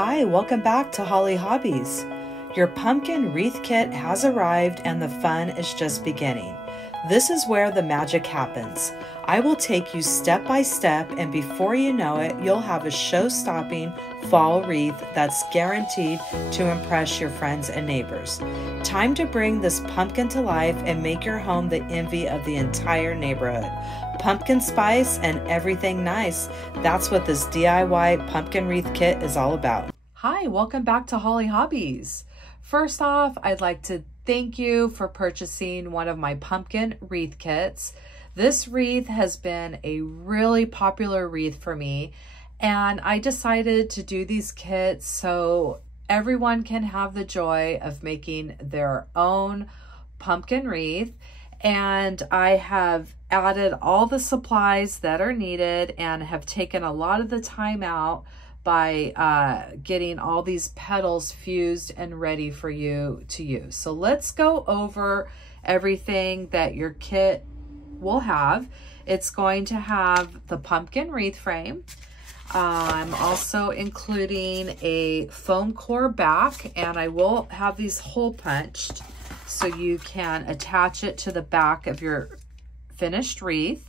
Hi, welcome back to Hollie Hobbies. Your pumpkin wreath kit has arrived and the fun is just beginning. This is where the magic happens. I will take you step by step, and before you know it, you'll have a show-stopping fall wreath that's guaranteed to impress your friends and neighbors. Time to bring this pumpkin to life and make your home the envy of the entire neighborhood. Pumpkin spice and everything nice. That's what this DIY pumpkin wreath kit is all about. Hi, welcome back to Hollie Hobbies. First off, I'd like to thank you for purchasing one of my pumpkin wreath kits. This wreath has been a really popular wreath for me, and I decided to do these kits so everyone can have the joy of making their own pumpkin wreath. And I have added all the supplies that are needed and have taken a lot of the time out by getting all these petals fused and ready for you to use. So let's go over everything that your kit will have. It's going to have the pumpkin wreath frame. I'm also including a foam core back, and I will have these hole punched so you can attach it to the back of your finished wreath.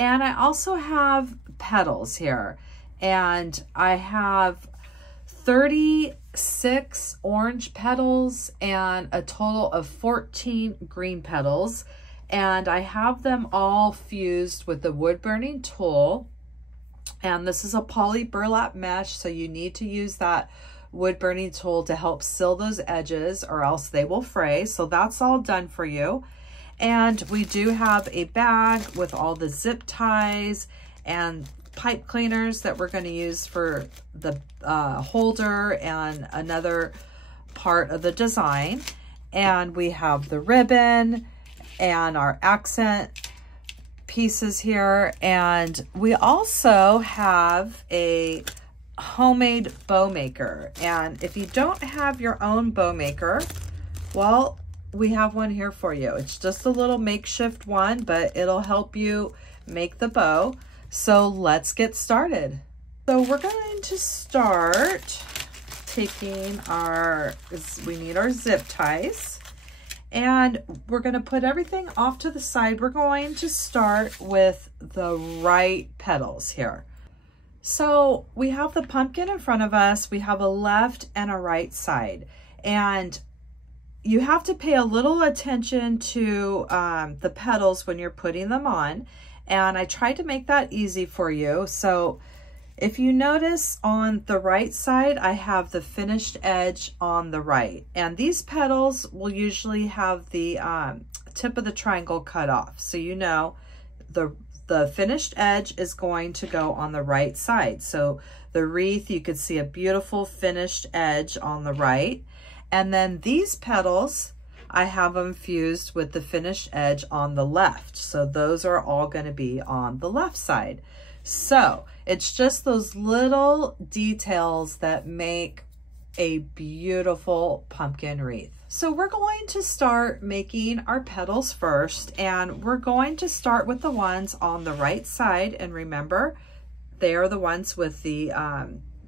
And I also have petals here, and I have 36 orange petals and a total of 14 green petals, and I have them all fused with the wood burning tool. And this is a poly burlap mesh, so you need to use that wood burning tool to help seal those edges or else they will fray. So that's all done for you. And we do have a bag with all the zip ties and pipe cleaners that we're going to use for the holder and another part of the design. And we have the ribbon and our accent pieces here. And we also have a homemade bow maker. And if you don't have your own bow maker, well, we have one here for you. It's just a little makeshift one, but it'll help you make the bow. So let's get started. So we're going to start taking we need our zip ties, and we're going to put everything off to the side. We're going to start with the right petals here. So we have the pumpkin in front of us. We have a left and a right side, and you have to pay a little attention to the petals when you're putting them on. And I tried to make that easy for you. So if you notice on the right side, I have the finished edge on the right. And these petals will usually have the tip of the triangle cut off. So you know the finished edge is going to go on the right side. So the wreath, you could see a beautiful finished edge on the right. And then these petals, I have them fused with the finished edge on the left. So those are all going to be on the left side. So it's just those little details that make a beautiful pumpkin wreath. So we're going to start making our petals first, and we're going to start with the ones on the right side. And remember, they are the ones with the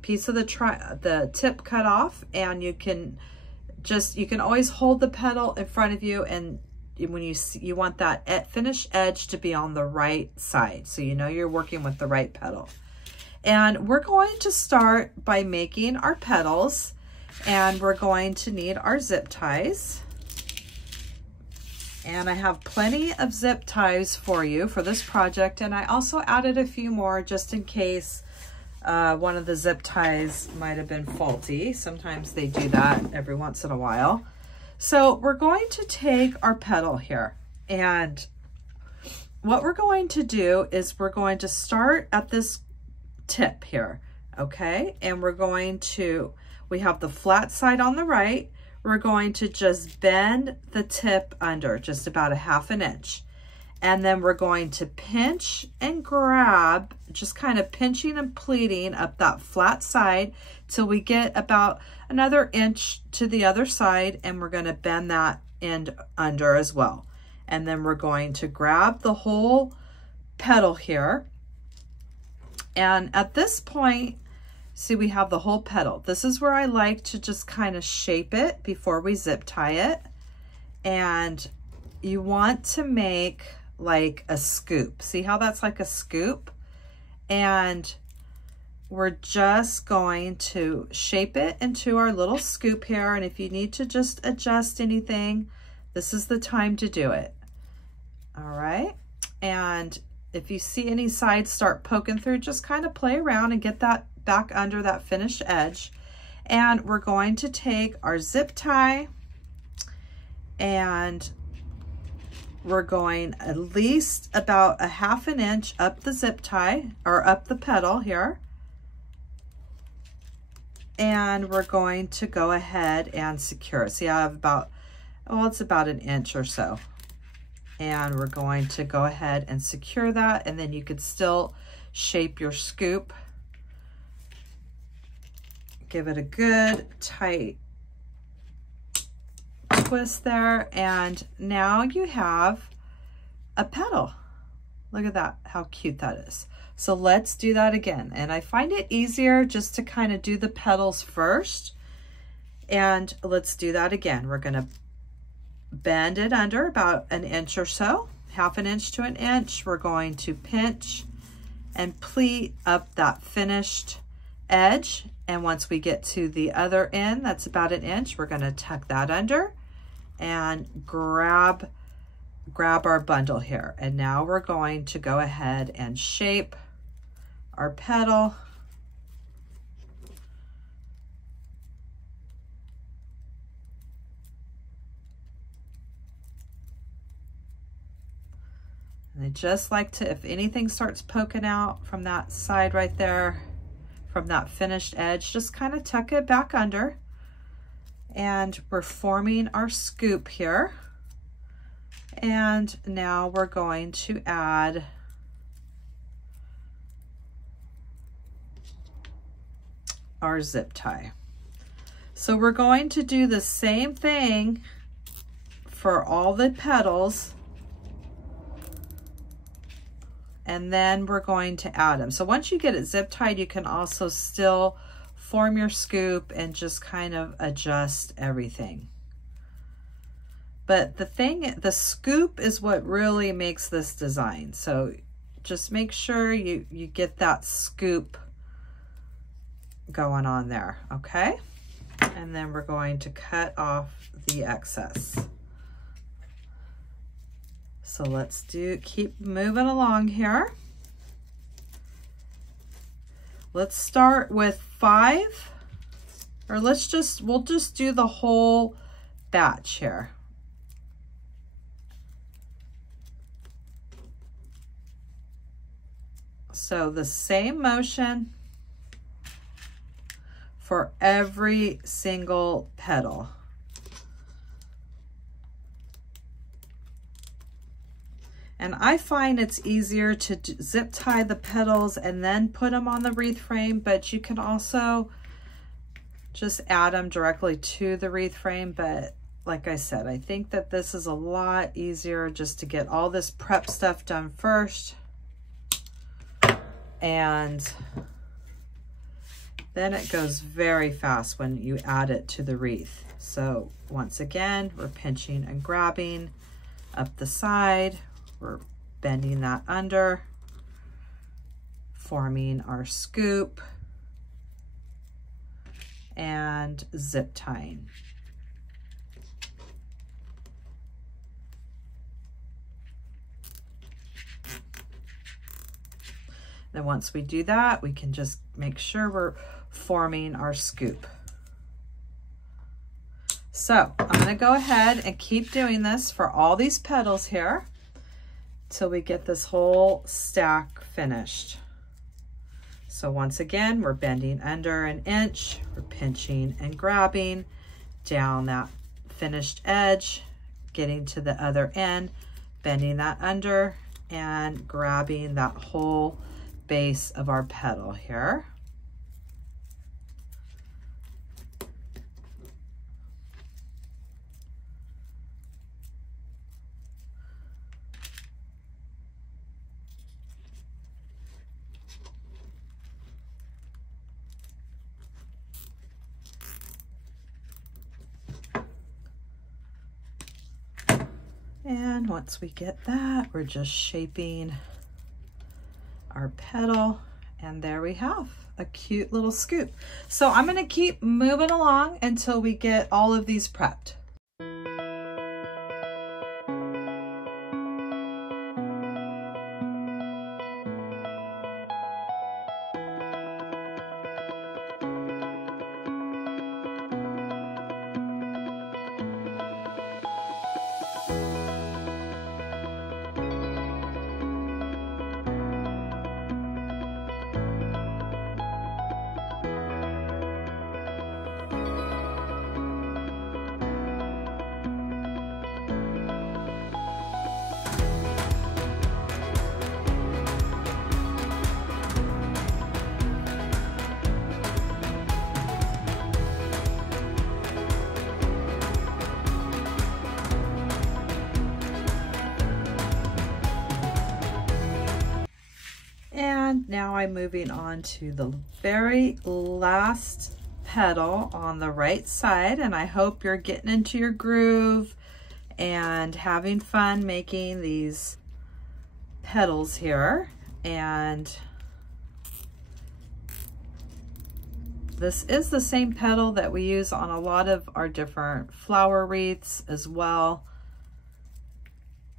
piece of the tip cut off, and you can always hold the petal in front of you, and when you want that finished edge to be on the right side, so you know you're working with the right petal. And we're going to start by making our petals, and we're going to need our zip ties. And I have plenty of zip ties for you for this project, and I also added a few more just in case one of the zip ties might have been faulty. Sometimes they do that every once in a while. So we're going to take our petal here, and what we're going to do is we're going to start at this tip here, okay? And we have the flat side on the right. We're going to just bend the tip under just about 1/2 inch. And then we're going to pinch and grab, just kind of pinching and pleating up that flat side till we get about another inch to the other side, and we're going to bend that end under as well. And then we're going to grab the whole petal here. And at this point, See, we have the whole petal. This is where I like to just kind of shape it before we zip tie it. And you want to make like a scoop. See how that's like a scoop? And we're just going to shape it into our little scoop here. And if you need to just adjust anything, this is the time to do it. All right. And if you see any sides start poking through, just kind of play around and get that back under that finished edge. And we're going to take our zip tie and we're going at least about a ½ inch up the zip tie or up the petal here. And we're going to go ahead and secure it. See, I have about, well, it's about 1 inch or so. And we're going to go ahead and secure that. And then you could still shape your scoop. Give it a good tight twist there. And now you have a petal. Look at that, how cute that is. So let's do that again. And I find it easier just to kind of do the petals first. And let's do that again. We're gonna bend it under about 1 inch or so, ½ inch to 1 inch. We're going to pinch and pleat up that finished edge. And once we get to the other end, that's about 1 inch, we're gonna tuck that under and grab our bundle here. And now we're going to go ahead and shape our petal. And I just like to, if anything starts poking out from that side right there, from that finished edge, just kind of tuck it back under. And we're forming our scoop here. And now we're going to add our zip tie. So we're going to do the same thing for all the petals, and then we're going to add them. So once you get it zip tied, you can also still form your scoop and just kind of adjust everything. But the scoop is what really makes this design. So just make sure you get that scoop going on there, okay? And then we're going to cut off the excess. So let's keep moving along here. Let's start with 5, or we'll just do the whole batch here. So the same motion for every single petal. And I find it's easier to zip tie the petals and then put them on the wreath frame, but you can also just add them directly to the wreath frame. But like I said, I think that this is a lot easier just to get all this prep stuff done first. And then it goes very fast when you add it to the wreath. So once again, we're pinching and grabbing up the side. We're bending that under, forming our scoop, and zip tying. Then once we do that, we can just make sure we're forming our scoop. So I'm gonna go ahead and keep doing this for all these petals here till we get this whole stack finished. So once again, we're bending under 1 inch, we're pinching and grabbing down that finished edge, getting to the other end, bending that under and grabbing that whole base of our petal here. And once we get that, we're just shaping our petal, and there we have a cute little scoop. So I'm gonna keep moving along until we get all of these prepped. And now I'm moving on to the very last petal on the right side, and I hope you're getting into your groove and having fun making these petals here. And this is the same petal that we use on a lot of our different flower wreaths as well.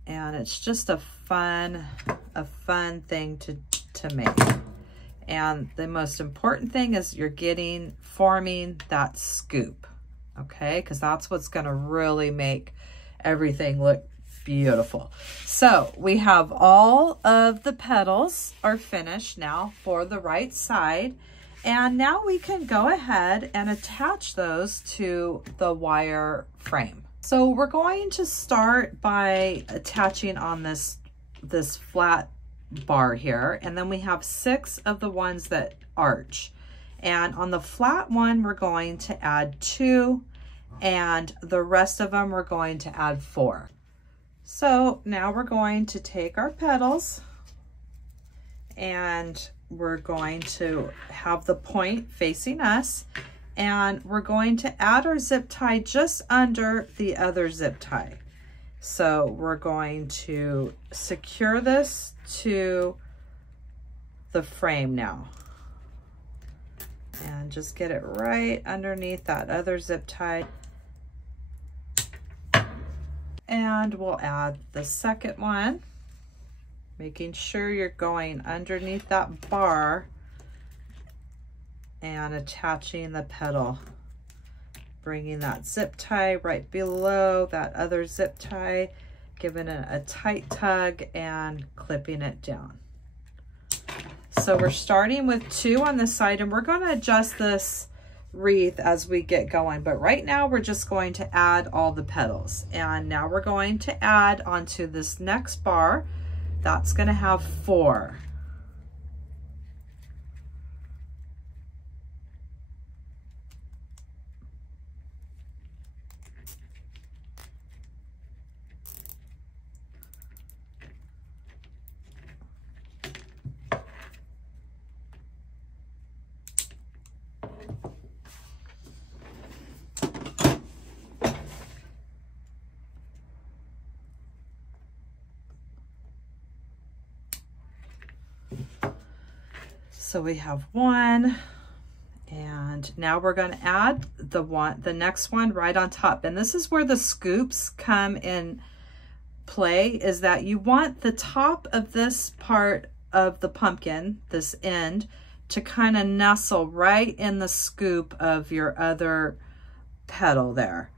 And it's just a fun thing to make. And the most important thing is you're forming that scoop, okay? Because that's what's gonna really make everything look beautiful. So we have all of the petals are finished now for the right side. And now we can go ahead and attach those to the wire frame. So we're going to start by attaching on this flat bar here, and then we have 6 of the ones that arch, and on the flat one we're going to add 2, and the rest of them we're going to add 4. So now we're going to take our petals and we're going to have the point facing us, and we're going to add our zip tie just under the other zip tie. So we're going to secure this to the frame now and just get it right underneath that other zip tie. And we'll add the second one, making sure you're going underneath that bar and attaching the petal, bringing that zip tie right below that other zip tie, giving it a tight tug and clipping it down. So we're starting with 2 on this side, and we're going to adjust this wreath as we get going, but right now we're just going to add all the petals. And now we're going to add onto this next bar that's going to have 4. So we have 1, and now we're going to add the next one right on top. And this is where the scoops come in play, is that you want the top of this part of the pumpkin, this end, to kind of nestle right in the scoop of your other petal there.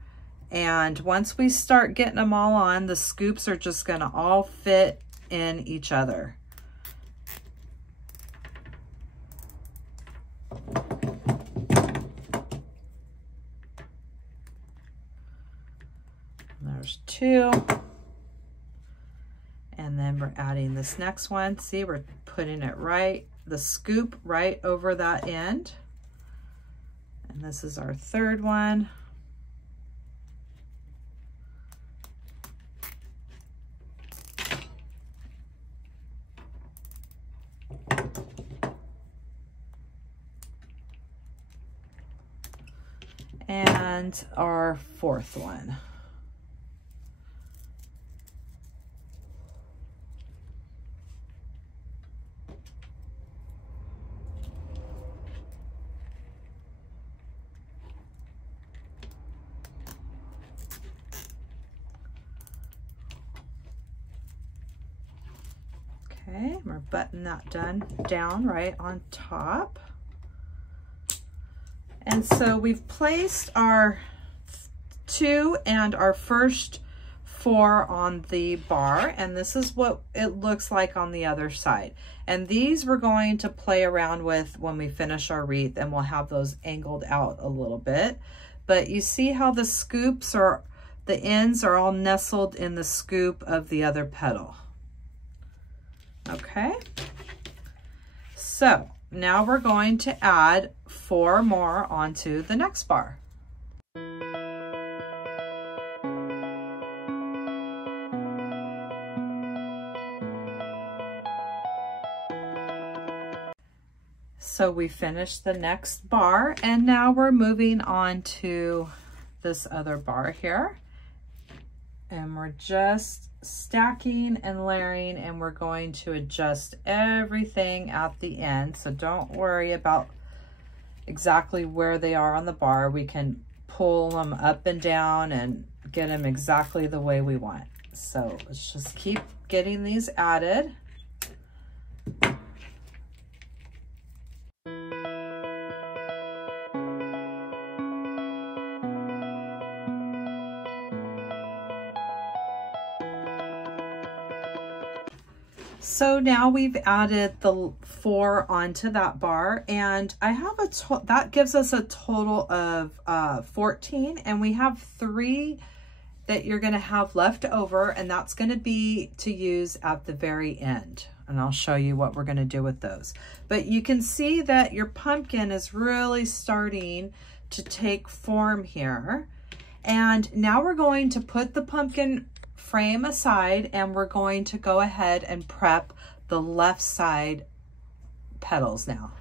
And once we start getting them all on, the scoops are just going to all fit in each other. There's 2. And then we're adding this next one. See, we're putting it right, the scoop right over that end. And this is our 3rd one. And our 4th one. Okay, we're buttoning that down right on top. And so we've placed our 2 and our first 4 on the bar, and this is what it looks like on the other side. And these we're going to play around with when we finish our wreath, and we'll have those angled out a little bit. But you see how the scoops are, the ends are all nestled in the scoop of the other petal. Okay, so now we're going to add 4 more onto the next bar. So we finished the next bar, and now we're moving on to this other bar here. And we're just stacking and layering, and we're going to adjust everything at the end. So don't worry about exactly where they are on the bar. We can pull them up and down and get them exactly the way we want. So let's just keep getting these added. So now we've added the 4 onto that bar, and I have that gives us a total of 14, and we have 3 that you're going to have left over, and that's going to be to use at the very end. And I'll show you what we're going to do with those. But you can see that your pumpkin is really starting to take form here. And now we're going to put the pumpkin frame aside, and we're going to go ahead and prep the left side petals now.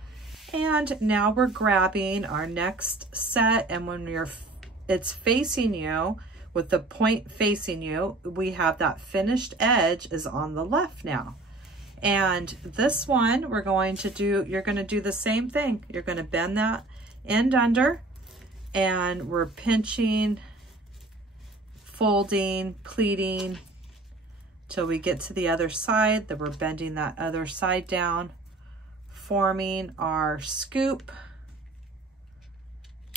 And now we're grabbing our next set, and when it's facing you, with the point facing you, we have that finished edge is on the left now. And this one we're going to do, you're going to do the same thing. You're going to bend that end under, and we're pinching, folding, pleating till we get to the other side. Then we're bending that other side down, forming our scoop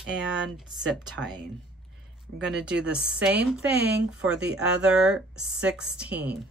and zip tying. I'm going to do the same thing for the other 16.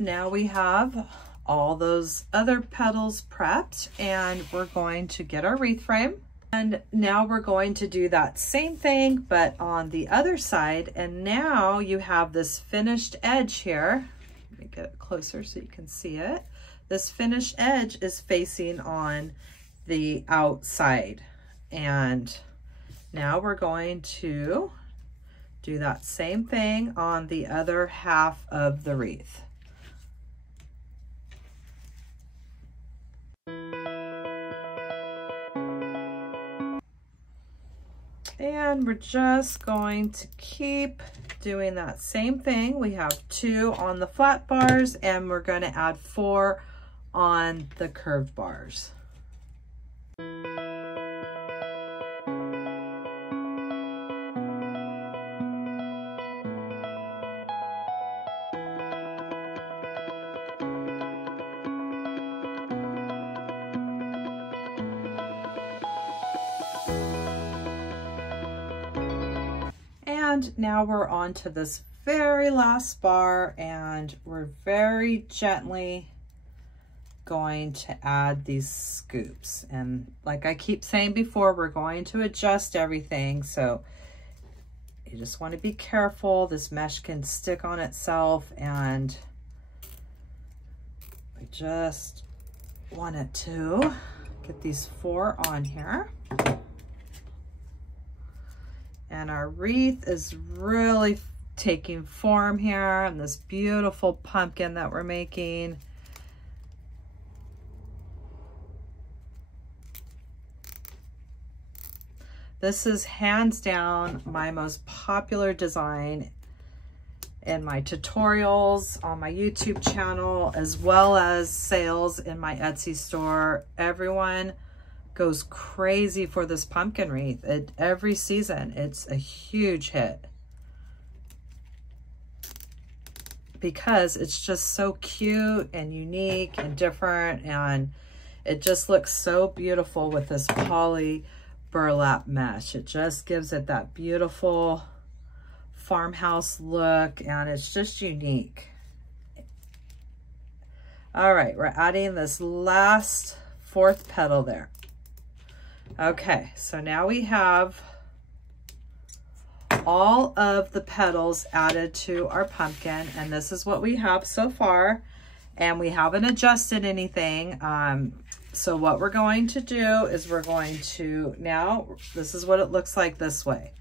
Now we have all those other petals prepped, and we're going to get our wreath frame. And now we're going to do that same thing, but on the other side. And now you have this finished edge here. Let me get it closer so you can see it. This finished edge is facing on the outside. And now we're going to do that same thing on the other half of the wreath. And we're just going to keep doing that same thing. We have 2 on the flat bars, and we're going to add 4 on the curved bars. And now we're on to this very last bar, and we're very gently going to add these scoops. And like I keep saying before, we're going to adjust everything, so you just want to be careful. This mesh can stick on itself, and we just want it to get these 4 on here. And our wreath is really taking form here, and this beautiful pumpkin that we're making. This is hands down my most popular design in my tutorials on my YouTube channel, as well as sales in my Etsy store. Everyone goes crazy for this pumpkin wreath. Every season, it's a huge hit because it's just so cute and unique and different, and it just looks so beautiful with this poly burlap mesh. It just gives it that beautiful farmhouse look, and it's just unique. All right, we're adding this last 4th petal there. Okay, so now we have all of the petals added to our pumpkin, and this is what we have so far, and we haven't adjusted anything. So what we're going to do is we're going to, now this is what it looks like this way.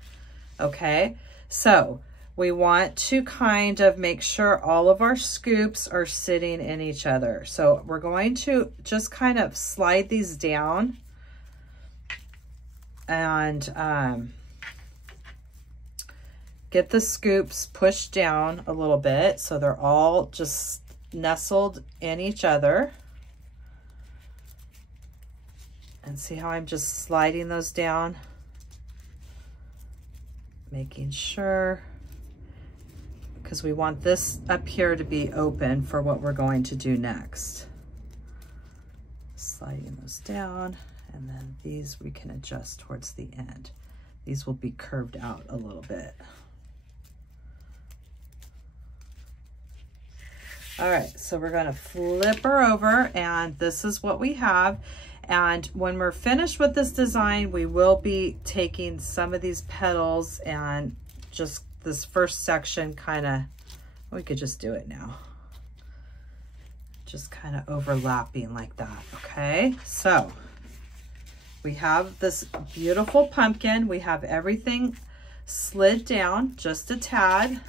Okay, so we want to kind of make sure all of our scoops are sitting in each other. So we're going to just kind of slide these down and get the scoops pushed down a little bit so they're all just nestled in each other. And see how I'm just sliding those down, making sure, because we want this up here to be open for what we're going to do next. Sliding those down, and then these we can adjust towards the end. These will be curved out a little bit. All right, so we're gonna flip her over, and this is what we have. And when we're finished with this design, we will be taking some of these petals and just this first section kind of, we could just do it now. Just kind of overlapping like that, okay? So we have this beautiful pumpkin. We have everything slid down just a tad,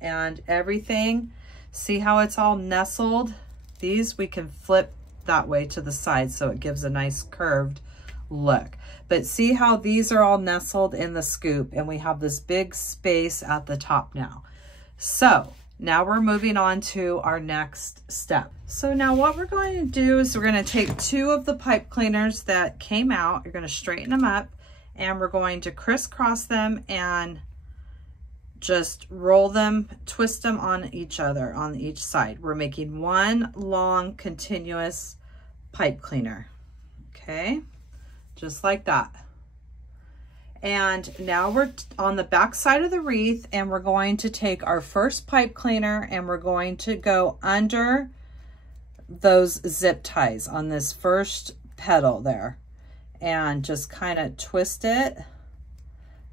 and everything, see how it's all nestled? These we can flip that way to the side so it gives a nice curved look. But see how these are all nestled in the scoop, and we have this big space at the top now. So now we're moving on to our next step. So now what we're going to do is we're going to take 2 of the pipe cleaners that came out. You're going to straighten them up, and we're going to crisscross them and just roll them, twist them on each other on each side. We're making one long continuous pipe cleaner, okay? Just like that. And now we're on the back side of the wreath, and we're going to take our first pipe cleaner and we're going to go under those zip ties on this first petal there, and just kind of twist it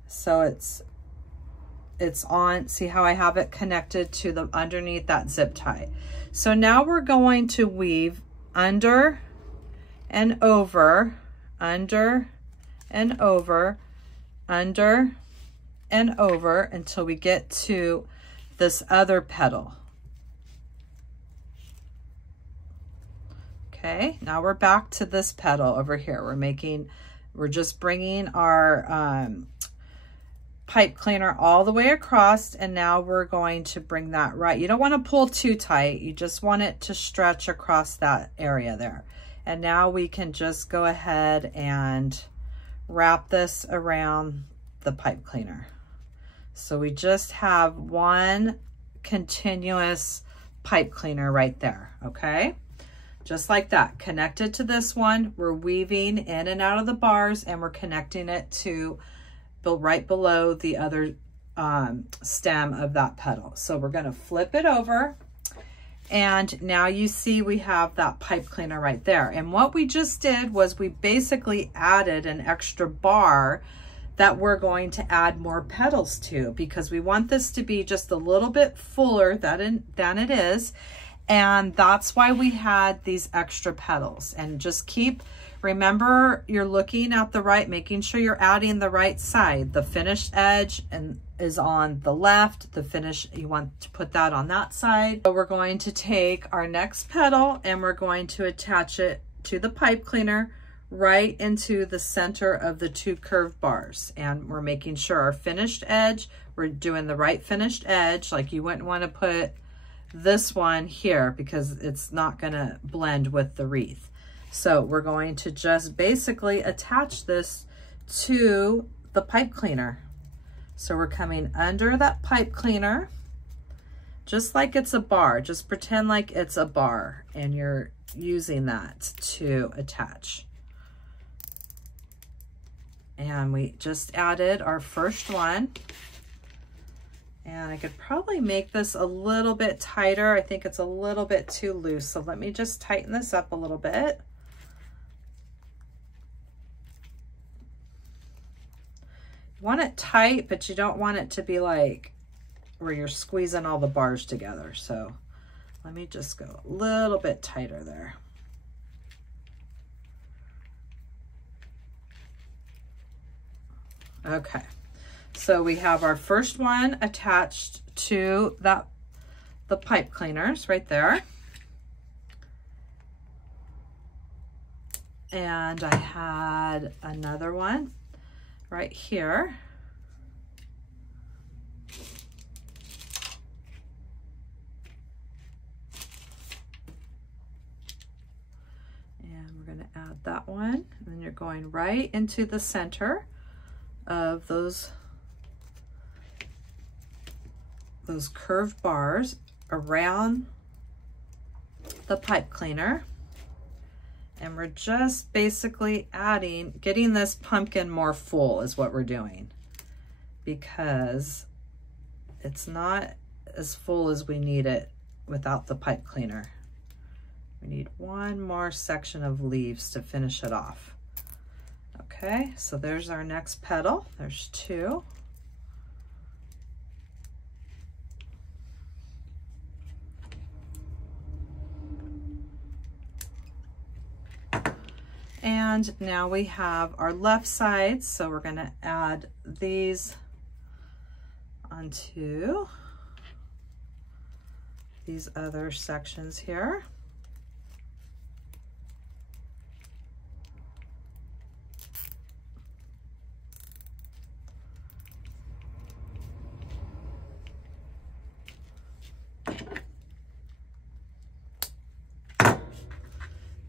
so it's on. See how I have it connected to the underneath that zip tie. So now we're going to weave under and over, under and over, under and over until we get to this other petal. Okay, now we're back to this petal over here. We're just bringing our pipe cleaner all the way across, and now we're going to bring that right. You don't want to pull too tight. You just want it to stretch across that area there. And now we can just go ahead and wrap this around the pipe cleaner. So we just have one continuous pipe cleaner right there, okay? Just like that, connected to this one. We're weaving in and out of the bars, and we're connecting it to right below the other stem of that petal. So we're going to flip it over. And now you see we have that pipe cleaner right there. And what we just did was we basically added an extra bar that we're going to add more petals to, because we want this to be just a little bit fuller than it is. And that's why we had these extra petals. And just remember, you're looking at the right, making sure you're adding the right side. The finished edge is on the left. The finish, you want to put that on that side. So we're going to take our next petal and we're going to attach it to the pipe cleaner right into the center of the two curved bars. And we're making sure our finished edge, we're doing the right finished edge. Like, you wouldn't want to put this one here because it's not going to blend with the wreath. So we're going to just basically attach this to the pipe cleaner. So we're coming under that pipe cleaner, just like it's a bar. Just pretend like it's a bar and you're using that to attach. And we just added our first one. And I could probably make this a little bit tighter. I think it's a little bit too loose. So let me just tighten this up a little bit. You want it tight, but you don't want it to be like where you're squeezing all the bars together. So let me just go a little bit tighter there. Okay, so we have our first one attached to the pipe cleaners right there. And I had another one right here. And we're going to add that one. And then you're going right into the center of those curved bars around the pipe cleaner. And we're just basically getting this pumpkin more full is what we're doing, because it's not as full as we need it without the pipe cleaner. We need one more section of leaves to finish it off. Okay, so there's our next petal. There's two. And now we have our left side, so we're going to add these onto these other sections here.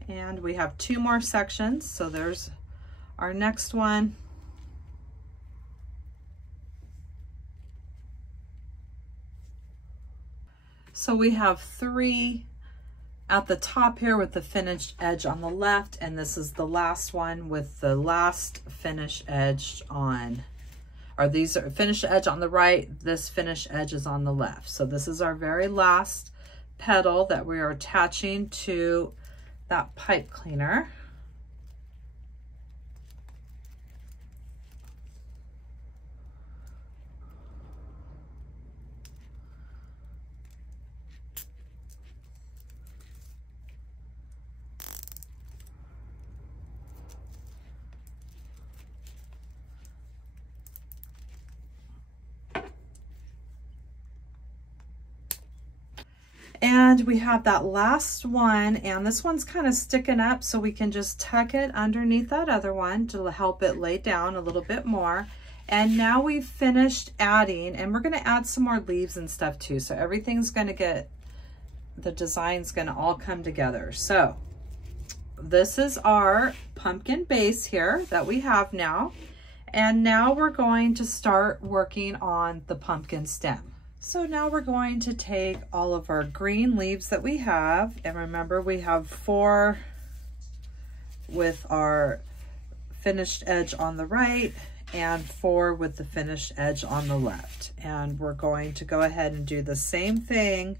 And we have two more sections, so there's our next one. So we have three at the top here with the finished edge on the left, and this is the last one with the last finished edge on, or these are finished edge on the right, this finished edge is on the left. So this is our very last petal that we are attaching to that pipe cleaner. And we have that last one, and this one's kind of sticking up, so we can just tuck it underneath that other one to help it lay down a little bit more. And now we've finished adding, and we're going to add some more leaves and stuff too. So everything's going to get, the design's going to all come together. So this is our pumpkin base here that we have now. And now we're going to start working on the pumpkin stem. So now we're going to take all of our green leaves that we have, and remember we have 4 with our finished edge on the right and 4 with the finished edge on the left. And we're going to go ahead and do the same thing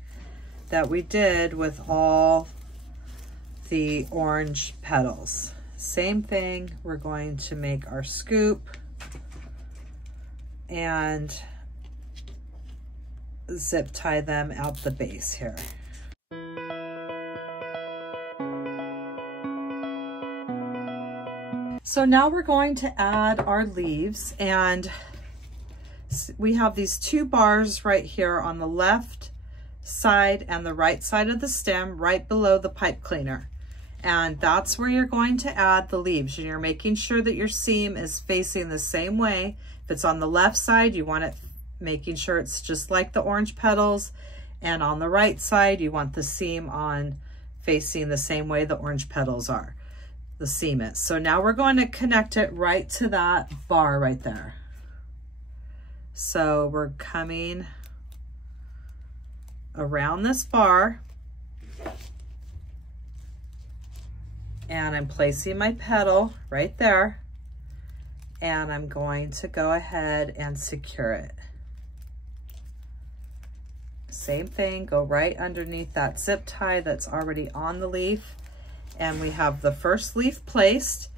that we did with all the orange petals. Same thing, we're going to make our scoop and zip tie them out the base here. So now we're going to add our leaves, and we have these 2 bars right here on the left side and the right side of the stem right below the pipe cleaner. And that's where you're going to add the leaves. And you're making sure that your seam is facing the same way. If it's on the left side, you want it making sure it's just like the orange petals. And on the right side, you want the seam on facing the same way the orange petals are. The seam is. So now we're going to connect it right to that bar right there. So we're coming around this bar, and I'm placing my petal right there, and I'm going to go ahead and secure it. Same thing, go right underneath that zip tie that's already on the leaf. And we have the first leaf placed,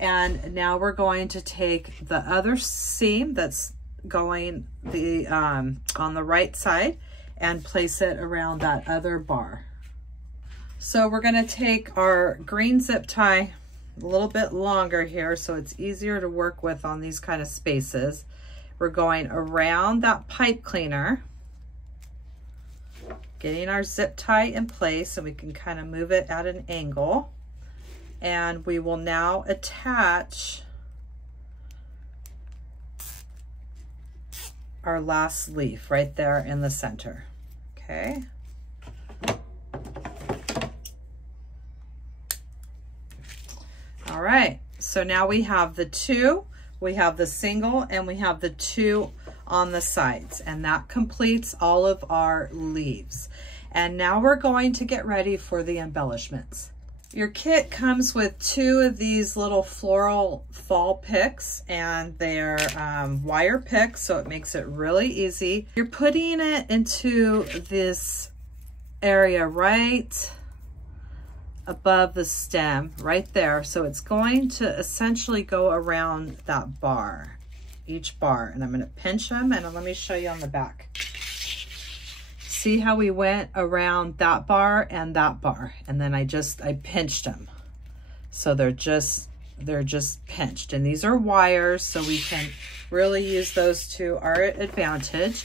and now we're going to take the other seam that's going on the right side and place it around that other bar. So we're going to take our green zip tie a little bit longer here so it's easier to work with on these kind of spaces. We're going around that pipe cleaner, getting our zip tie in place, so we can kind of move it at an angle. And we will now attach our last leaf right there in the center. Okay. All right, so now we have the 2, we have the single, and we have the 2 on the sides, and that completes all of our leaves. And now we're going to get ready for the embellishments. Your kit comes with 2 of these little floral fall picks, and they're wire picks, so it makes it really easy. You're putting it into this area right above the stem, right there. So it's going to essentially go around that bar, each bar, and I'm going to pinch them, and let me show you on the back. See how we went around that bar and that bar, and then I pinched them. So they're just pinched, and these are wires, so we can really use those to our advantage.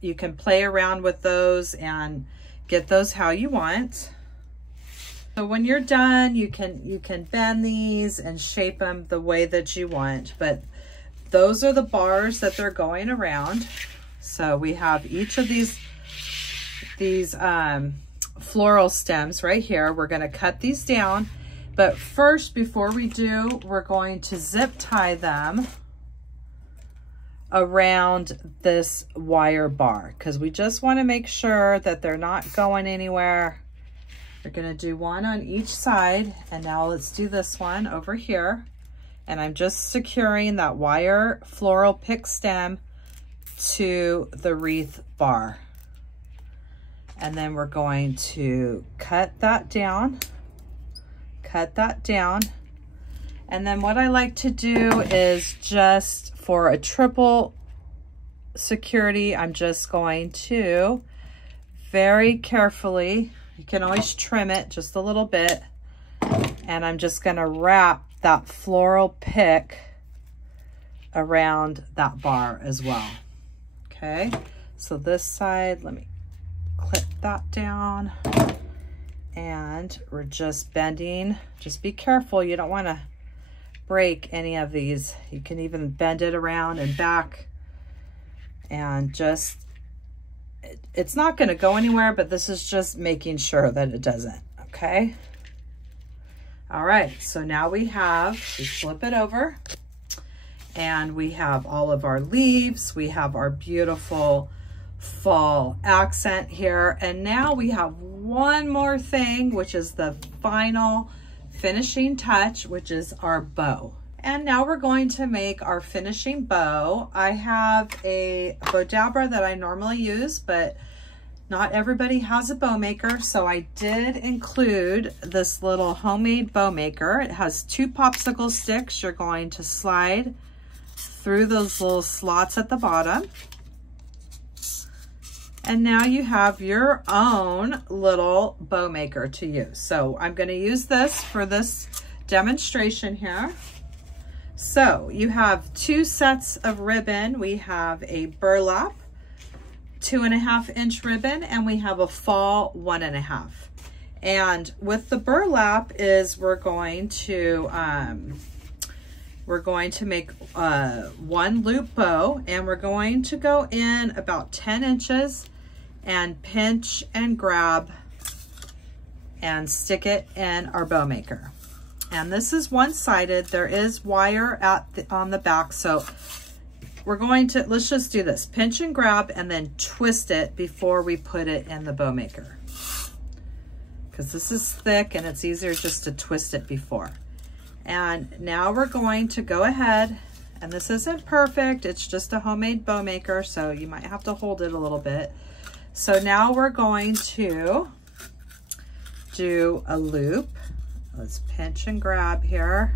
You can play around with those and get those how you want. So when you're done, you can bend these and shape them the way that you want, but those are the bars that they're going around. So we have each of these floral stems right here. We're going to cut these down, but first, before we do, we're going to zip tie them around this wire bar, because we just want to make sure that they're not going anywhere. We're going to do 1 on each side, and now let's do this one over here. And I'm just securing that wire floral pick stem to the wreath bar. And then we're going to cut that down. And then what I like to do is, just for a triple security, I'm just going to very carefully, you can always trim it just a little bit, and I'm just going to wrap that floral pick around that bar as well. Okay, so this side, let me clip that down, and we're just bending. Just be careful, you don't want to break any of these. You can even bend it around and back, and just, it's not going to go anywhere, but this is just making sure that it doesn't. Okay. All right, so now we flip it over, and we have all of our leaves. We have our beautiful fall accent here. And now we have one more thing, which is the final finishing touch, which is our bow. And now we're going to make our finishing bow. I have a bow dabber that I normally use, but not everybody has a bow maker, so I did include this little homemade bow maker. It has 2 popsicle sticks. You're going to slide through those little slots at the bottom. And now you have your own little bow maker to use. So I'm going to use this for this demonstration here. So you have 2 sets of ribbon. We have a burlap 2.5 inch ribbon, and we have a fall 1.5. And with the burlap is we're going to make 1 loop bow, and we're going to go in about 10 inches and pinch and grab and stick it in our bow maker. And this is one-sided. There is wire on the back, so we're going to, let's just do this. Pinch and grab and then twist it before we put it in the bow maker. Because this is thick and it's easier just to twist it before. And now we're going to go ahead, and this isn't perfect, it's just a homemade bow maker, so you might have to hold it a little bit. So now we're going to do a loop. Let's pinch and grab here.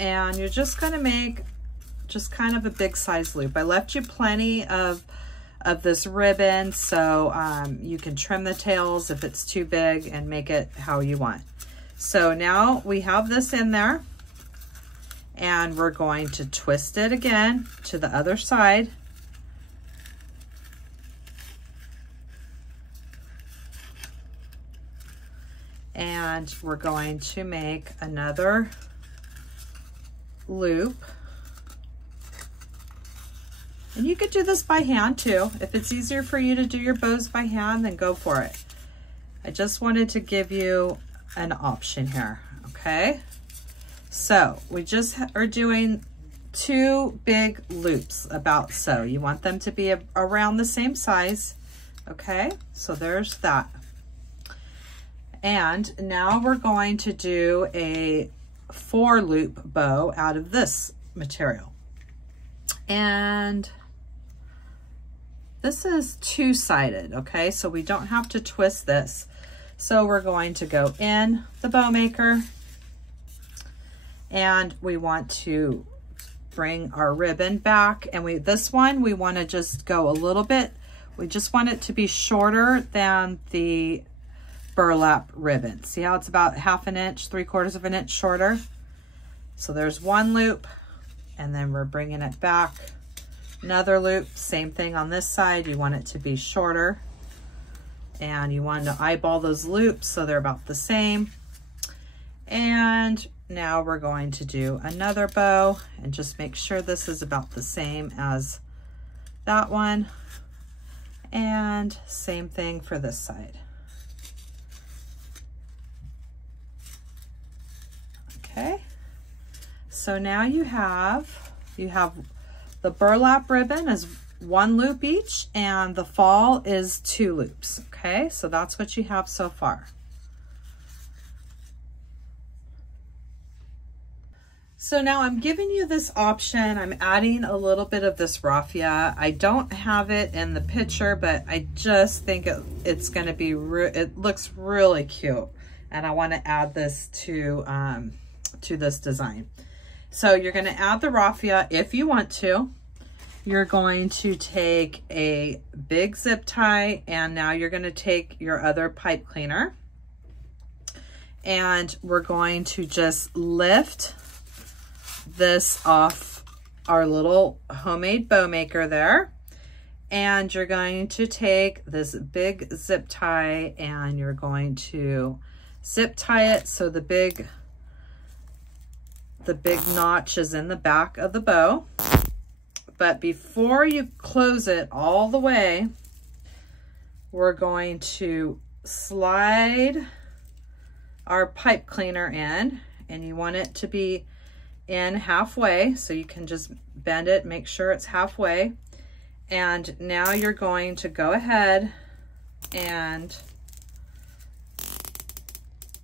And you're just going to make just kind of a big size loop. I left you plenty of this ribbon, so you can trim the tails if it's too big and make it how you want. So now we have this in there, and we're going to twist it again to the other side. And we're going to make another loop. And you could do this by hand too. If it's easier for you to do your bows by hand, then go for it. I just wanted to give you an option here, okay? So we just are doing 2 big loops about so. You want them to be around the same size, okay? So there's that. And now we're going to do a 4 loop bow out of this material. And this is 2-sided, okay? So we don't have to twist this. So we're going to go in the bow maker, and we want to bring our ribbon back. And this one, we want to just go a little bit. We just want it to be shorter than the burlap ribbon. See how it's about 1/2 inch, 3/4 of an inch shorter? So there's 1 loop, and then we're bringing it back. Another loop, same thing on this side. You want it to be shorter, and you want to eyeball those loops so they're about the same. And now we're going to do another bow, and just make sure this is about the same as that one. And same thing for this side. Okay, so now you have the burlap ribbon is 1 loop each, and the fall is 2 loops. Okay, so that's what you have so far. So now I'm giving you this option. I'm adding a little bit of this raffia. I don't have it in the picture, but I just think it's going to be, it looks really cute, and I want to add this to this design. So you're going to add the raffia if you want to. You're going to take a big zip tie, and now you're going to take your other pipe cleaner, and we're going to just lift this off our little homemade bow maker there. And you're going to take this big zip tie, and you're going to zip tie it so the big notch is in the back of the bow. But before you close it all the way, we're going to slide our pipe cleaner in, and you want it to be in halfway, so you can just bend it, make sure it's halfway. And now you're going to go ahead and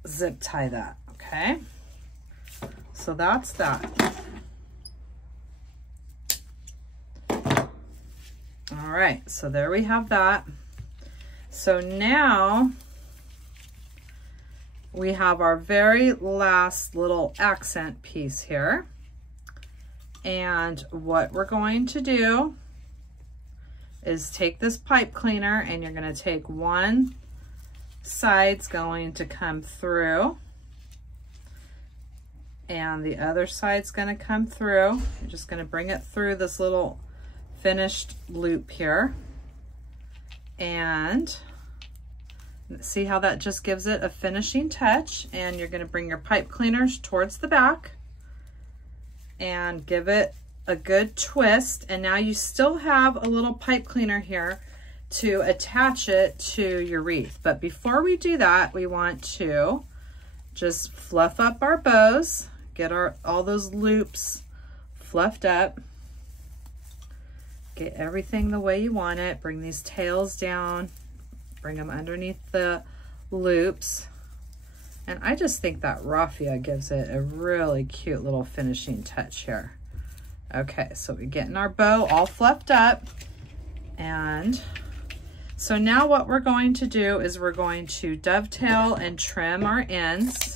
zip tie that, okay? so that's that. All right, so there we have that. So now we have our very last little accent piece here. And what we're going to do is take this pipe cleaner, and you're going to take one side's going to come through and the other side's going to come through. You're just going to bring it through this little finished loop here, and see how that just gives it a finishing touch. And you're going to bring your pipe cleaners towards the back and give it a good twist. And now you still have a little pipe cleaner here to attach it to your wreath. But before we do that, we want to just fluff up our bows, get all those loops fluffed up, get everything the way you want it. Bring these tails down, bring them underneath the loops. And I just think that raffia gives it a really cute little finishing touch here. Okay, so we're getting our bow all fluffed up. And so now what we're going to do is we're going to dovetail and trim our ends.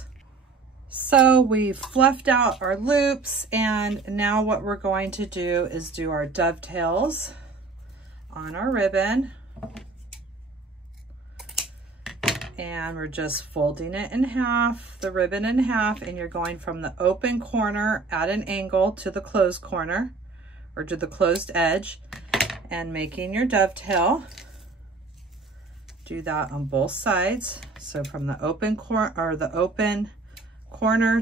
So we've fluffed out our loops, and now what we're going to do is do our dovetails on our ribbon. And we're just folding it in half, the ribbon in half, and you're going from the open corner at an angle to the closed corner, or to the closed edge, and making your dovetail. Do that on both sides. So from the open corner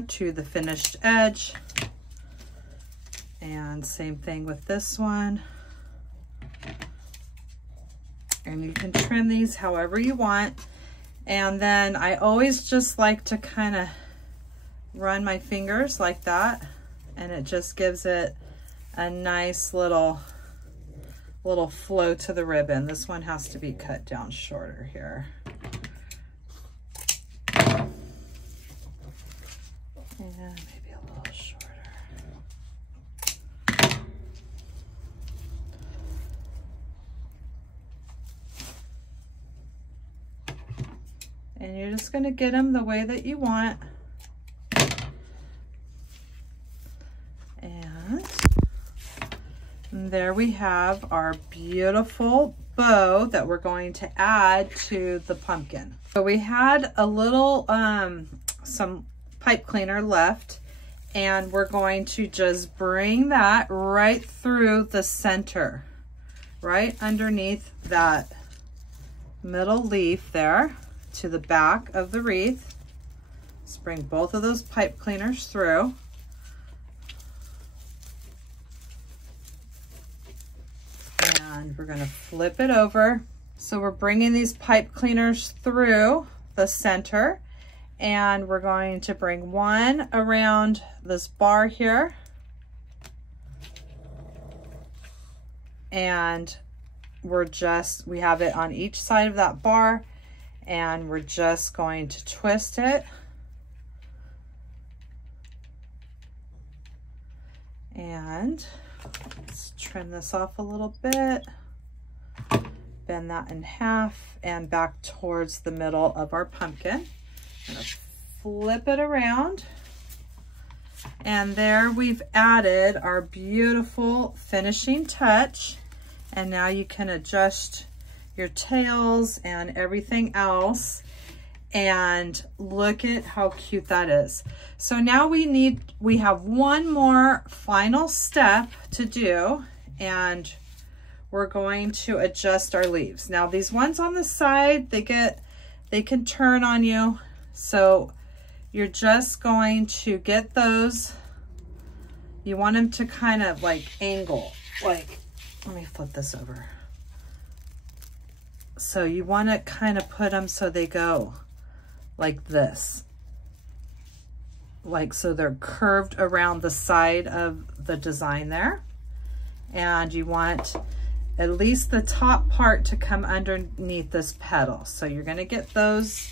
to the finished edge. And same thing with this one. And you can trim these however you want. And then I always just like to kind of run my fingers like that, and it just gives it a nice little flow to the ribbon. This one has to be cut down shorter here. And maybe a little shorter. And you're just going to get them the way that you want. And there we have our beautiful bow that we're going to add to the pumpkin. So we had a little, some pipe cleaner left, and we're going to just bring that right through the center, right underneath that middle leaf there, to the back of the wreath. Let's bring both of those pipe cleaners through. And we're going to flip it over. So we're bringing these pipe cleaners through the center, and we're going to bring one around this bar here. And we have it on each side of that bar, and we're just going to twist it. And let's trim this off a little bit, bend that in half and back towards the middle of our pumpkin. I'm gonna flip it around, and there we've added our beautiful finishing touch. And now you can adjust your tails and everything else, and look at how cute that is. So now we have one more final step to do, and we're going to adjust our leaves. Now these ones on the side, they can turn on you, so you're just going to get those. You want them to kind of like angle, like, let me flip this over. So you want to kind of put them so they go like this, like so they're curved around the side of the design there. And you want at least the top part to come underneath this petal. So you're going to get those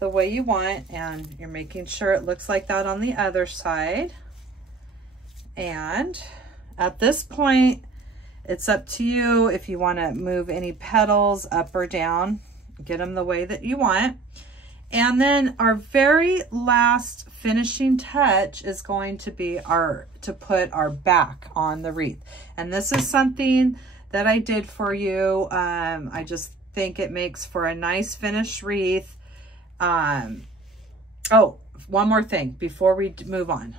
the way you want, and you're making sure it looks like that on the other side. And at this point, it's up to you if you want to move any petals up or down, get them the way that you want. And then our very last finishing touch is going to be to put our back on the wreath. And this is something that I did for you. I just think it makes for a nice finished wreath. Oh, one more thing before we move on.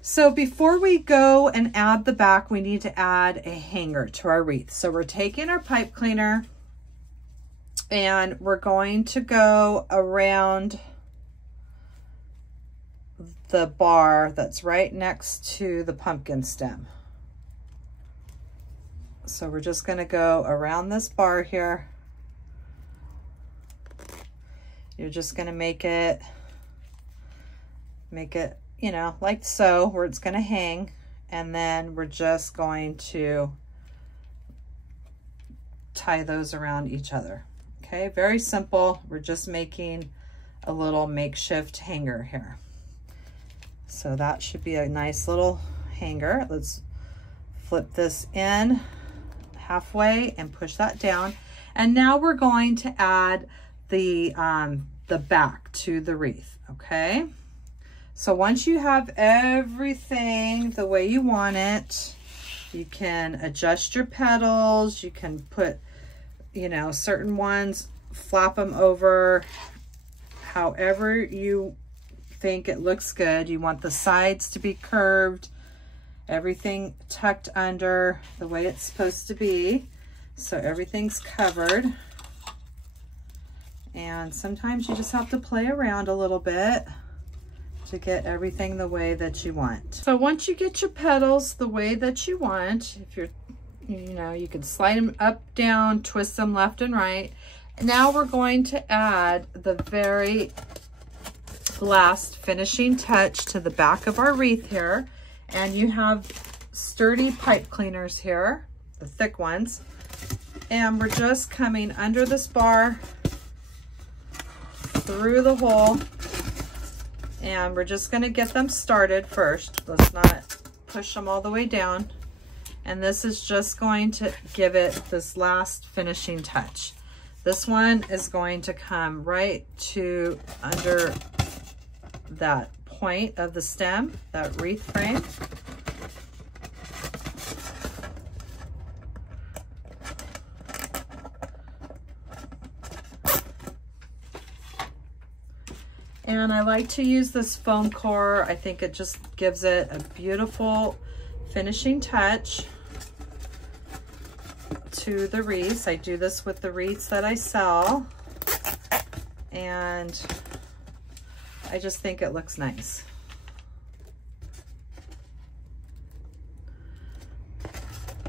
So before we go and add the back, we need to add a hanger to our wreath. So we're taking our pipe cleaner and we're going to go around the bar that's right next to the pumpkin stem. So we're just going to go around this bar here. You're just going to make it, you know, like so, where it's going to hang. And then we're just going to tie those around each other. Okay, very simple. We're just making a little makeshift hanger here. So that should be a nice little hanger. Let's flip this in halfway and push that down. And now we're going to add the back to the wreath, okay? So once you have everything the way you want it, you can adjust your petals. You can put, you know, certain ones, flap them over however you think it looks good. You want the sides to be curved, everything tucked under the way it's supposed to be, so everything's covered. And sometimes you just have to play around a little bit to get everything the way that you want. So once you get your petals the way that you want, if you're, you know, you can slide them up, down, twist them left and right. Now we're going to add the very last finishing touch to the back of our wreath here. And you have sturdy pipe cleaners here, the thick ones. And we're just coming under this bar, through the hole, and we're just going to get them started first. Let's not push them all the way down. And this is just going to give it this last finishing touch. This one is going to come right to under that point of the stem, that wreath frame. And I like to use this foam core. I think it just gives it a beautiful finishing touch to the wreaths. I do this with the wreaths that I sell, and I just think it looks nice.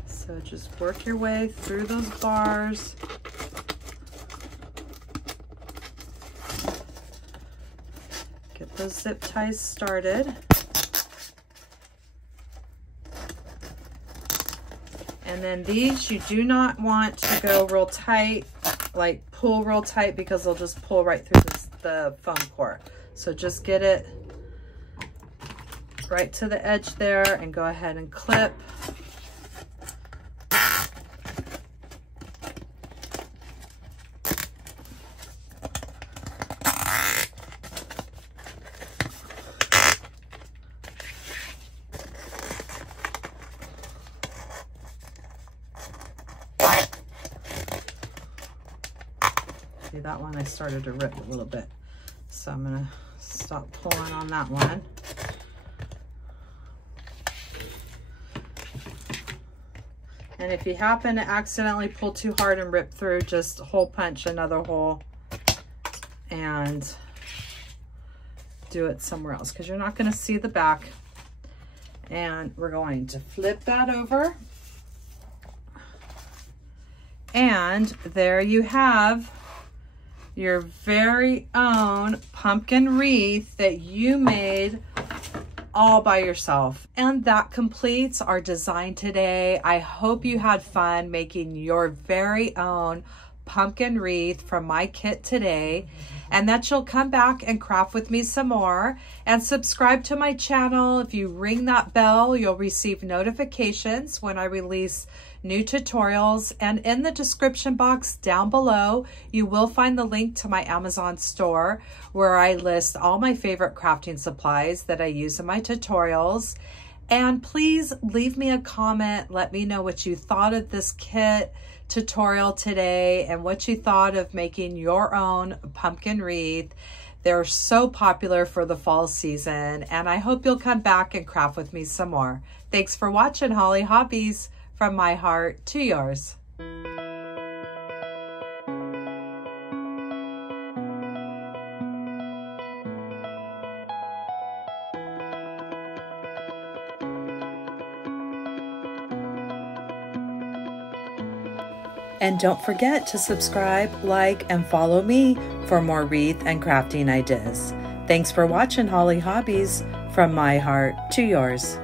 So just work your way through those bars. Get those zip ties started. And then these, you do not want to go real tight, like pull real tight, because they'll just pull right through the foam core. So just get it right to the edge there and go ahead and clip. See, that one I started to rip a little bit, so I'm gonna stop pulling on that one. And if you happen to accidentally pull too hard and rip through, just hole punch another hole and do it somewhere else, because you're not going to see the back. And we're going to flip that over. And there you have your very own pumpkin wreath that you made all by yourself. And that completes our design today. I hope you had fun making your very own pumpkin wreath from my kit today. and that you'll come back and craft with me some more. And subscribe to my channel. If you ring that bell, you'll receive notifications when I release new tutorials. And in the description box down below, you will find the link to my Amazon store where I list all my favorite crafting supplies that I use in my tutorials. And please leave me a comment. Let me know what you thought of this kit tutorial today and what you thought of making your own pumpkin wreath. They're so popular for the fall season, and I hope you'll come back and craft with me some more. Thanks for watching Hollie Hobbies, from my heart to yours. And don't forget to subscribe, like, and follow me for more wreath and crafting ideas. Thanks for watching Hollie Hobbies, from my heart to yours.